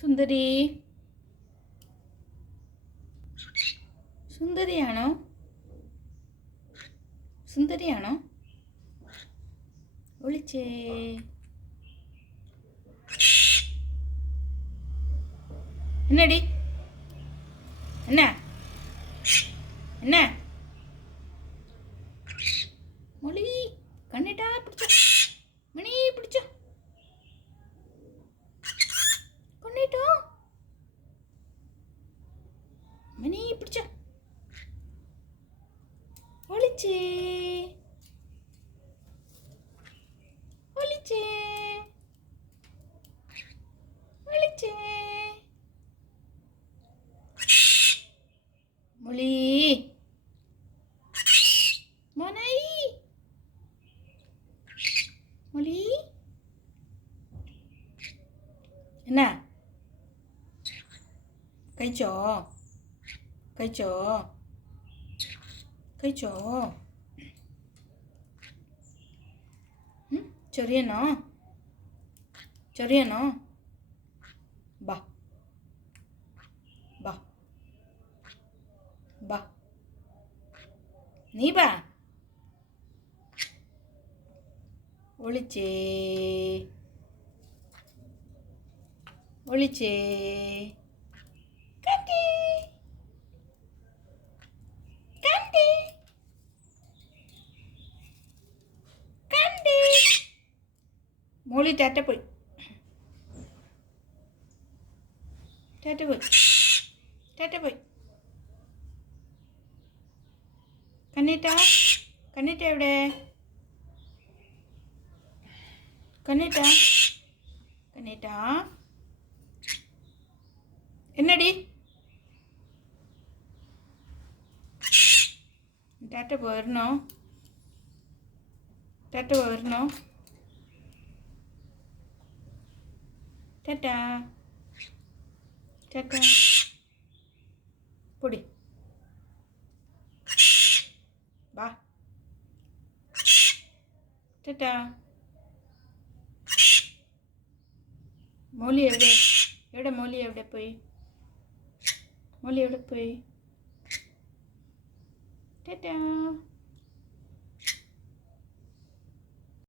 സുന്ദരി സുന്ദരിയാണോ സുന്ദരിയാണോ ഒളിച്ചേ എന്നടി എന്നാ എന്നാ மொழி கண்ணிட்டா பிடிச்சோ மணி பிடிச்சோ கண்ணிட்டோ மணி பிடிச்சோ ஒளிச்சே ஒளிச்சே ஒளிச்சே மொழி மொனை மொழி என்ன கைச்சோ கைச்சோ கைச்சோ ചൊറിയണോ ചൊറിയണോ ബാ ബാ ബാ നീ ബാ ഒളിച്ചേ ഒളിച്ചേ കണ്ടേ കണ്ടേ കണ്ടേ മോളി ടാറ്റ പോയി ടാറ്റ പോയി ടാറ്റ പോയി കണ്ണീട്ട കണ്ണീട്ട എവിടെ കണ്ണീട്ട കണ്ണീട്ട എന്നടി ടാറ്റ പോയിരുന്നോ ടാറ്റ പോയിരുന്നോ ടാറ്റ ടാറ്റ പൊടി വാ ടാറ്റ മോളി എവിടെ മോളി എവിടെ പോയി മോളി എവിടെ പോയി ടാറ്റ